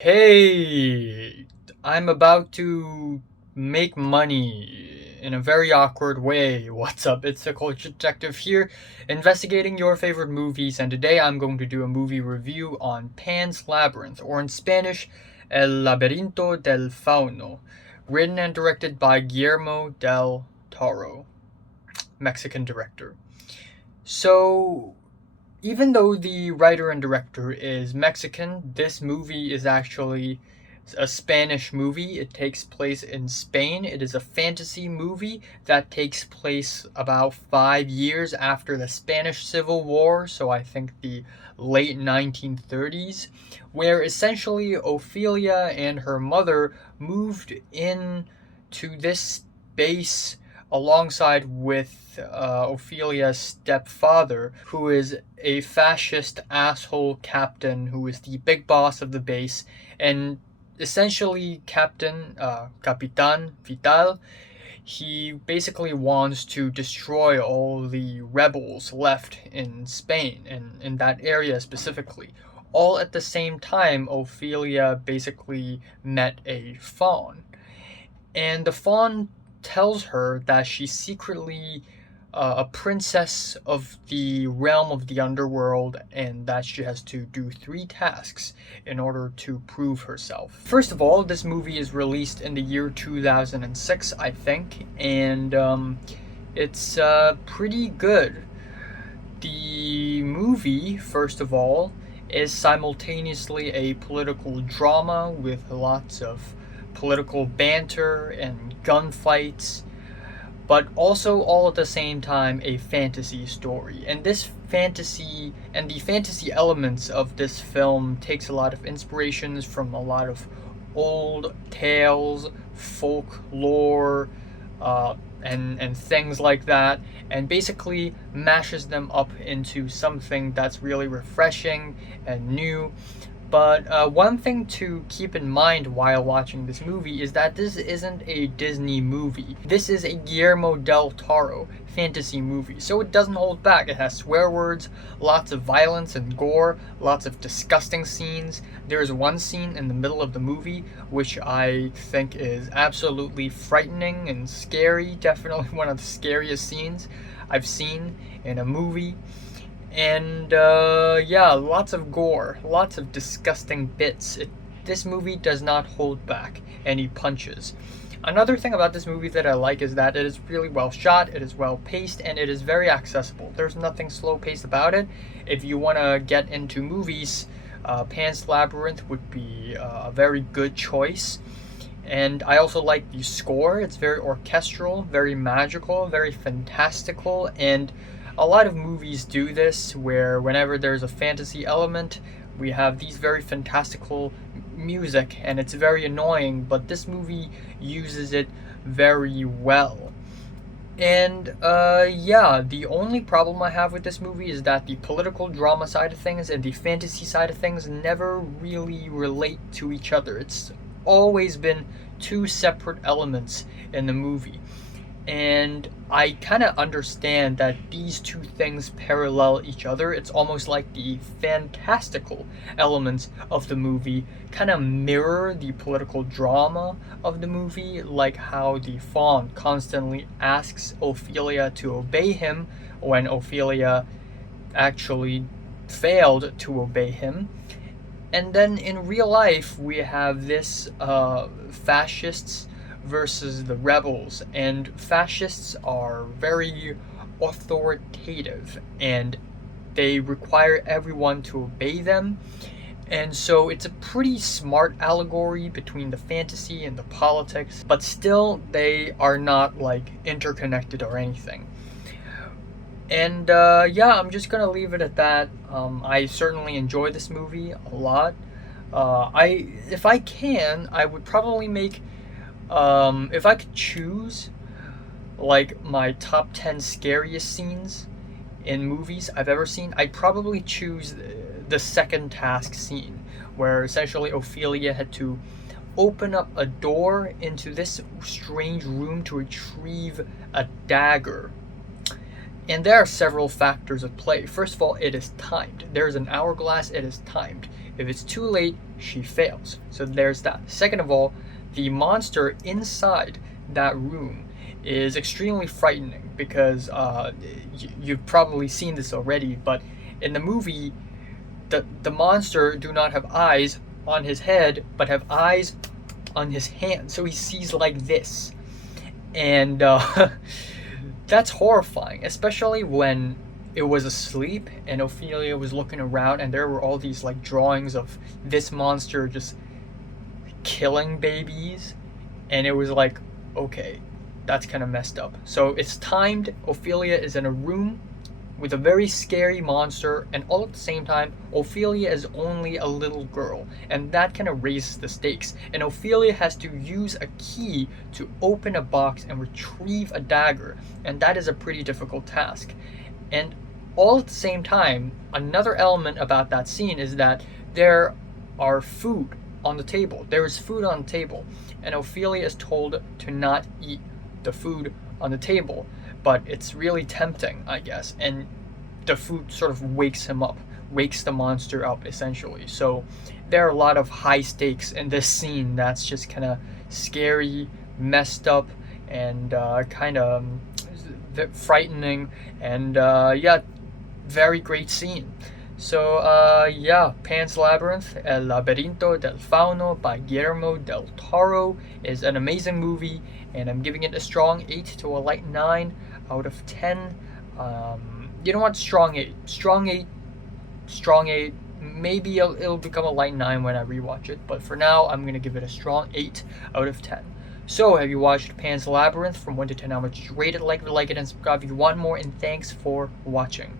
Hey, I'm about to make money in a very awkward way. What's up? It's the Culture Detective here, investigating your favorite movies, and today I'm going to do a movie review on Pan's Labyrinth, or in Spanish, El Laberinto del Fauno, written and directed by Guillermo Del Toro, Mexican director. So, even though the writer and director is Mexican, this movie is actually a Spanish movie. It takes place in Spain. It is a fantasy movie that takes place about 5 years after the Spanish Civil War, so I think the late 1930s, where essentially Ophelia and her mother moved in to this base alongside with Ophelia's stepfather, who is a fascist asshole captain who is the big boss of the base, and essentially Capitan Vital. He basically wants to destroy all the rebels left in Spain, and in that area specifically. All at the same time, Ophelia basically met a faun, and the faun tells her that she's secretly a princess of the realm of the underworld and that she has to do three tasks in order to prove herself. First of all, this movie is released in the year 2006, I think, and it's pretty good. The movie, first of all, is simultaneously a political drama with lots of political banter and gunfights, but also all at the same time a fantasy story. And the fantasy elements of this film takes a lot of inspirations from a lot of old tales, folklore, and things like that, and basically mashes them up into something that's really refreshing and new. But one thing to keep in mind while watching this movie is that this isn't a Disney movie. This is a Guillermo del Toro fantasy movie, so it doesn't hold back. It has swear words, lots of violence and gore, lots of disgusting scenes. There's one scene in the middle of the movie which I think is absolutely frightening and scary, definitely one of the scariest scenes I've seen in a movie. And yeah, lots of gore, lots of disgusting bits. This movie does not hold back any punches. Another thing about this movie that I like is that it is really well shot, it is well paced, and it is very accessible. There's nothing slow paced about it. If you want to get into movies, Pan's Labyrinth would be a very good choice. And I also like the score. It's very orchestral, very magical, very fantastical, and a lot of movies do this where whenever there's a fantasy element, we have these very fantastical music and it's very annoying, but this movie uses it very well. And yeah, the only problem I have with this movie is that the political drama side of things and the fantasy side of things never really relate to each other. It's always been two separate elements in the movie. And I kind of understand that these two things parallel each other. It's almost like the fantastical elements of the movie kind of mirror the political drama of the movie, like how the faun constantly asks Ophelia to obey him when Ophelia actually failed to obey him. And then in real life, we have this fascists versus the rebels, and fascists are very authoritative and they require everyone to obey them. And so it's a pretty smart allegory between the fantasy and the politics, but still they are not like interconnected or anything. And yeah, I'm just gonna leave it at that. I certainly enjoy this movie a lot. If I can, I would probably make if I could choose, like, my top 10 scariest scenes in movies I've ever seen, I'd probably choose the second task scene, where essentially Ophelia had to open up a door into this strange room to retrieve a dagger. And there are several factors at play. First of all, it is timed. There is an hourglass, it is timed. If it's too late, she fails. So there's that. Second of all, the monster inside that room is extremely frightening because you've probably seen this already, but in the movie, the monster do not have eyes on his head, but have eyes on his hand. So he sees like this, and that's horrifying, especially when it was asleep and Ophelia was looking around, and there were all these like drawings of this monster just killing babies, and it was like, okay, that's kind of messed up. So it's timed. Ophelia is in a room with a very scary monster, and all at the same time, Ophelia is only a little girl, and that kind of raises the stakes. And Ophelia has to use a key to open a box and retrieve a dagger, and that is a pretty difficult task. And all at the same time, another element about that scene is that there are food on the table. There is food on the table, and Ophelia is told to not eat the food on the table, but it's really tempting, I guess, and the food sort of wakes him up, wakes the monster up, essentially. So there are a lot of high stakes in this scene that's just kind of scary, messed up, and kind of frightening, and yeah, very great scene. So yeah, Pan's Labyrinth, El Laberinto Del Fauno by Guillermo Del Toro is an amazing movie, and I'm giving it a strong 8 to a light 9 out of 10. You know what? Strong 8. Strong 8. Strong 8. Maybe it'll become a light 9 when I rewatch it, but for now, I'm going to give it a strong 8 out of 10. So, have you watched Pan's Labyrinth? From 1 to 10, how much you rate it? Like it and subscribe if you want more, and thanks for watching.